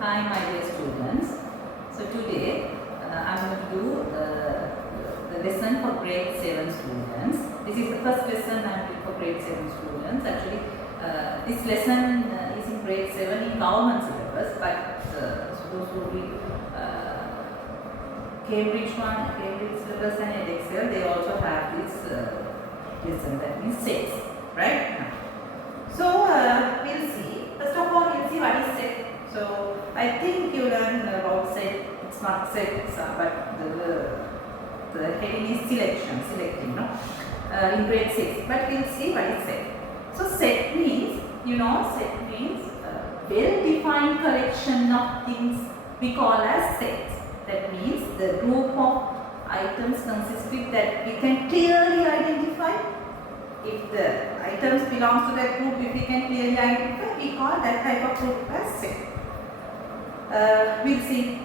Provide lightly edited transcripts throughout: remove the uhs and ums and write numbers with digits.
Hi my dear students. So today I'm going to do the lesson for grade 7 students. This is the first lesson I'm doing for grade 7 students. Actually this lesson is in grade 7 in government syllabus, but so those who read Cambridge syllabus and Excel, they also have this lesson, that means sets, right? So we'll see. First of all, we'll see what is set. So I think you learned about set. It's not sets, but the heading is selecting, no? In grade 6. But we'll see what is set. So set means, set means well-defined collection of things we call as sets. That means the group of items consisted that we can clearly identify. If the items belongs to that group, if we can clearly identify, we call that type of group as set. We'll see,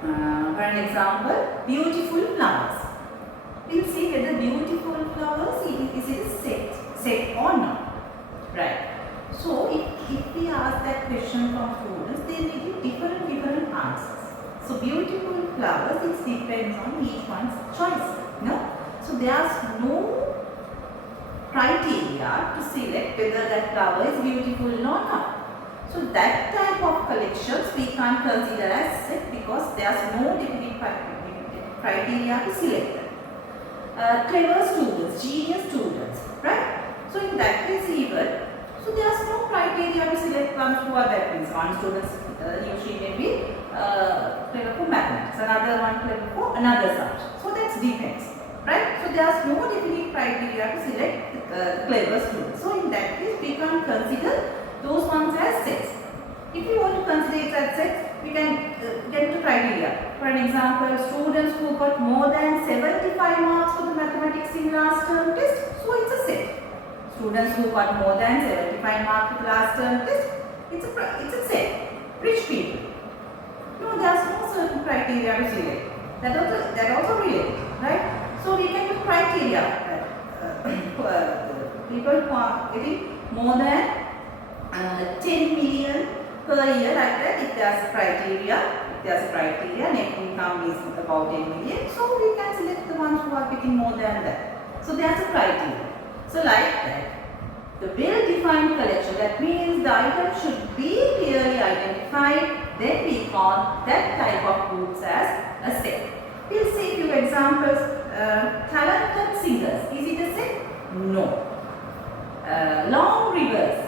for an example, beautiful flowers. We'll see whether beautiful flowers is it a set or not, right? So if we ask that question from students, they may give different answers. So beautiful flowers, it depends on each one's choice, no? So there's no criteria to select whether that flower is beautiful or not. So that type of collections we can't consider as set because there's no definite criteria to select them. Clever students, genius students, right? So in that case even, so there's no criteria to select ones who are that means one student usually may be clever for mathematics, another one clever for another subject. So that depends, right? So there's no definite criteria to select clever students. So in that case we can't consider those ones as sets. If we want to consider it as sets, we can get to criteria. For an example, students who got more than 75 marks for the mathematics in last term test, so it's a set. Students who got more than 75 marks for the last term test, it's a set. Rich people. No, there's no certain criteria to select. That also related, right? So we can put criteria. People who are getting more than 10 million per year, like that, if there's a criteria, net income is about 10 million, so we can select the ones who are getting more than that. So there's a criteria. So like that, the well-defined collection, that means the item should be clearly identified, then we call that type of groups as a set. We'll see a few examples. Talented singers, is it a set? No. Long rivers,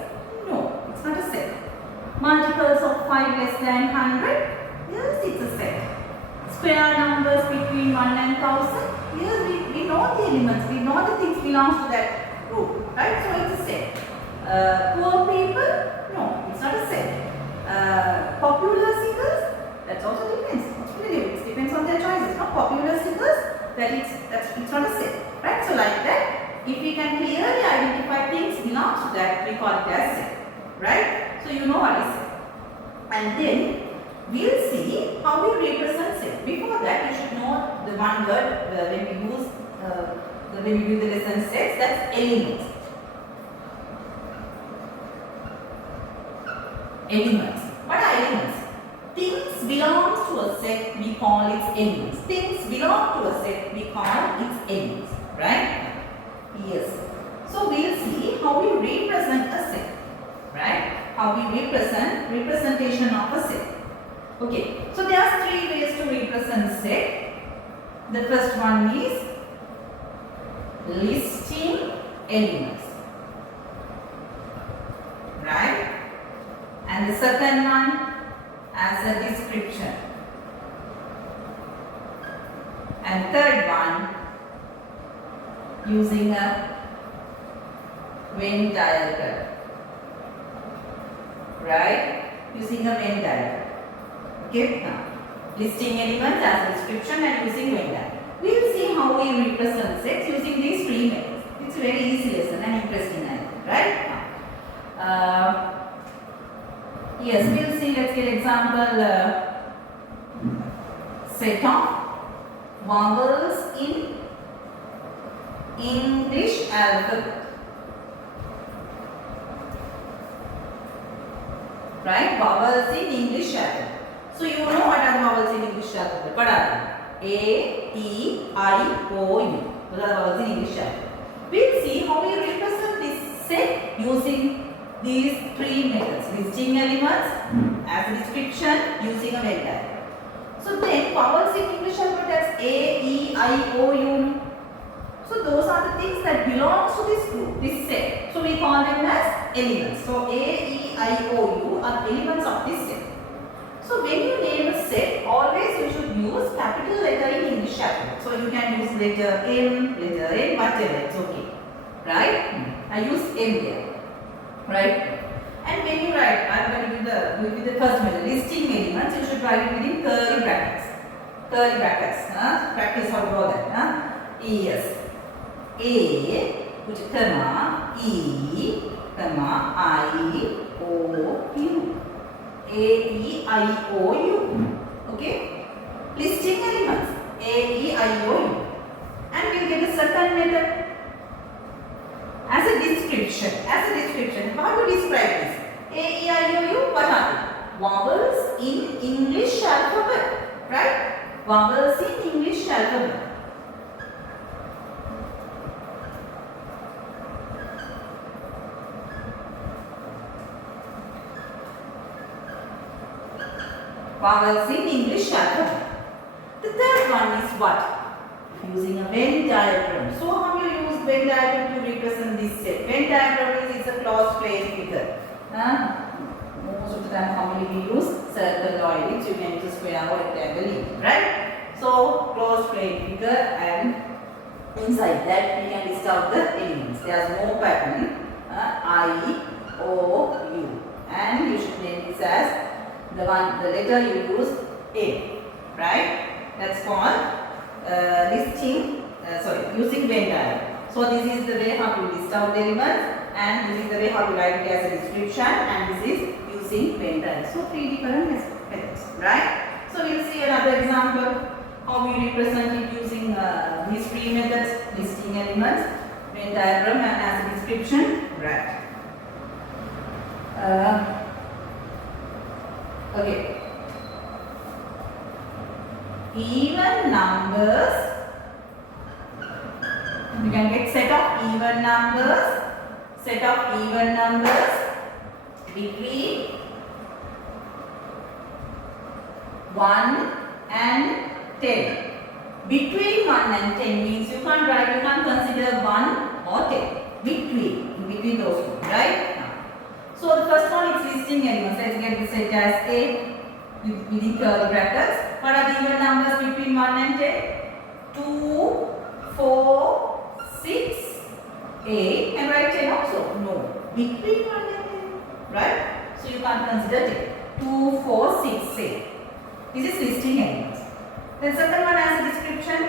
no, it's not a set. Multiples of 5 less than 100, yes, it's a set. Square numbers between 1 and 1000, yes, we know the elements, we know the things belongs to that group, right? So it's a set. Poor people, no, it's not a set. Popular singers, that also depends. It depends on their choices. Not popular singers, it's not a set, right? So like that, if we can clearly identify things belongs to that, we call it as set, right? So you know what is set. And then we'll see how we represent set. Before that, you should know the one word when we do the lesson sets, that's elements. Elements. What are elements? Things belongs to a set, we call its elements. Things belong to a set, we call its elements, right? Yes. So we'll see how we represent a set, right? How we representation of a set. Okay. So there are 3 ways to represent set. The first one is listing elements, right? And the second one as a description. And third one using a Venn diagram, right? Using a Venn diagram. Okay, now listing elements as a description and using Venn diagram. We will see how we represent sets using these 3 methods. It's a very easy lesson and interesting, I think, right? Yes, we'll see. Let's get example. Set of vowels in English alphabet. Right? Vowels in English alphabet. So you know what are vowels in English alphabet? What are they? A, E, I, O, U. Those are vowels in English alphabet. We'll see how we represent this set using these three methods. Listing elements as a description using a Venn diagram. So then vowels in English alphabet as A, E, I, O, U. So those are the things that belongs to this group, this set. So we call them as elements. So A, E, I, O, U are elements of this set. So when you name a set, always you should use capital letter in English alphabet. So you can use letter M, letter N, whatever, it's okay. Right? I use M there. Right? And when you write, I am going to give the first method, listing elements, you should write it within curly brackets. Curly brackets. Practice how to draw that. Yes. A, which is comma, E, comma, I, O, U. A, E, I, O, U. Okay? Listing elements. A, E, I, O, U. And we will get the second method as a description. As a description. How do you describe this? A, E, I, O, U. What are they? Vowels in English alphabet. Right? Vowels in English alphabet. Vowels in English alphabet. The third one is what? Using a Venn diagram. So how you use Venn diagram to represent this set? Venn diagram is a closed plane figure. Most of the time commonly we use circle or ellipse. You can use a square or rectangle, right? So closed plane figure, and inside that we can list out the elements. There is more pattern. I, O, U, and you should name this as the letter you use A, right? That's called using Venn diagram. So this is the way how to list out the elements, and this is the way how to write it as a description, and this is using Venn diagram. So three different methods, right? So we'll see another example how we represent it using these three methods: listing elements, Venn diagram, and as a description, right? Okay. Even numbers. You can get set of even numbers. Set of even numbers between 1 and 10. Between 1 and 10 means you can't consider 1 or 10. Between those two, right? So the first one is listing elements. Let's get the set as A within curly brackets. What are the even numbers between 1 and 10? 2, 4, 6, 8. And write 10 also? No. Between 1 and 10. Right? So you can't consider 10. 2, 4, 6, 8. This is listing elements. Then second one as a description.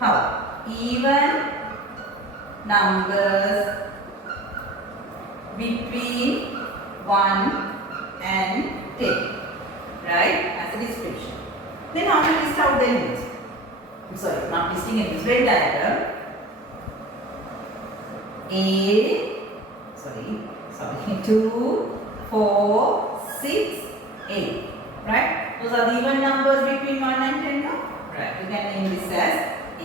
How? Even numbers between 1 and 10, right, as a description. Then how to list out the elements? Sorry, not listing elements, Venn diagram. A, 2, 4, 6, 8, right? Those are the even numbers between 1 and 10 now? Right, you can name this as A.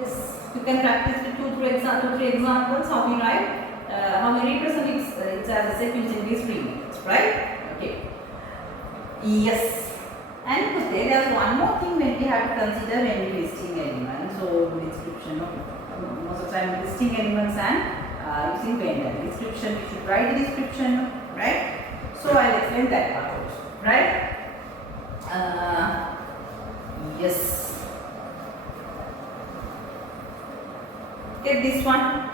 Yes, you can practice with 2, 3 examples how we write. How we represent it as a set using these three methods, right? Okay. Yes. And there's one more thing that we have to consider when we listing elements. So description, most of the time listing elements and using Venn diagram. Description, we should write the description, right? So I'll explain that part also, right? Yes. Get this one.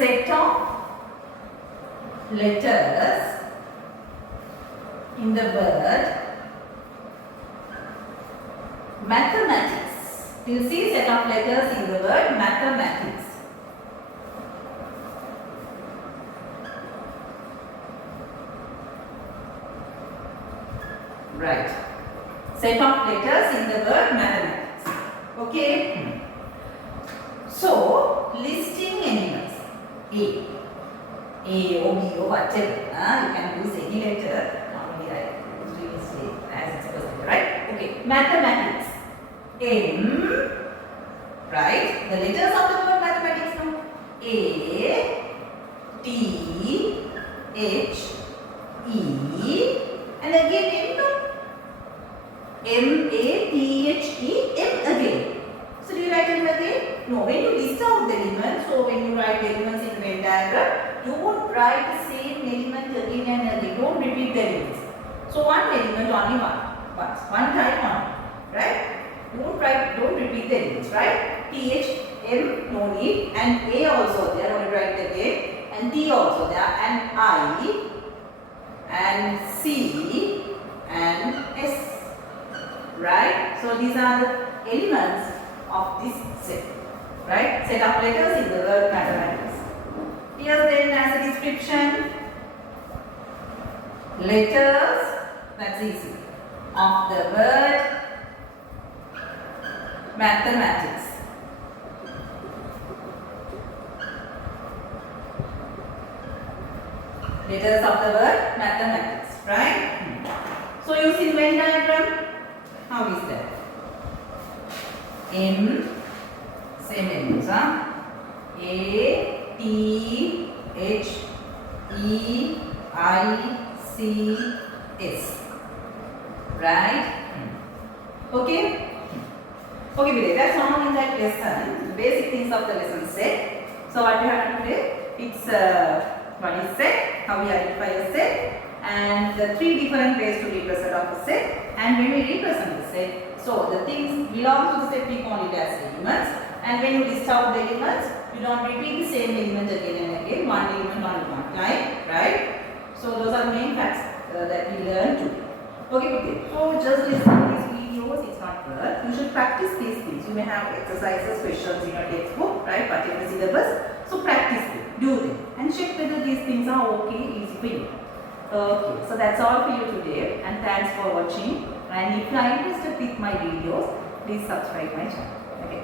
Set of letters in the word mathematics. You see set of letters in the word mathematics. Right. Set of letters in the word mathematics. Okay. So listing elements. A, A or B or whatever. You can use any letter. Normally I usually say as its first letter, right? Okay. Mathematics. M. Right. The letters of the word mathematics now. A, T, H, E, and again M. M, A, T, H, E, M again. So do you write them again? No. When you list out the elements, so when you write the elements in the Venn diagram, you won't write the same element again and again. Don't repeat the elements. So one element only once. One time only. Right? Don't repeat the elements, right? T, H, M, no need, and A also there, only write the A, and T also there, and I, and C, and S, right? So these are the elements of this set, right? Set of letters in the word mathematics. Here then as a description, letters, that's easy, of the word mathematics. Letters of the word mathematics, right? So you see the Venn diagram. How is that? M, same elements, A, T, H, E, I, C, S, right? Okay? Okay, Vijay, that's all in that lesson. The basic things of the lesson set. So what we have done today? It's one is set, how we identify a set, and the three different ways to represent of a set. And when we represent the set, so the things belong to the set, we call it as elements. And when you list out the elements, you don't repeat the same element again and again. One element only one time, right? So those are the main facts that we learned today. Okay. So just listen to these videos, it's not good. You should practice these things. You may have exercises, questions in your textbook, right? Particular syllabus. So practice them, do them, and check whether these things are okay, easy for you. Okay, so that's all for you today, and thanks for watching. And if you are interested with my videos, please subscribe my channel. Okay.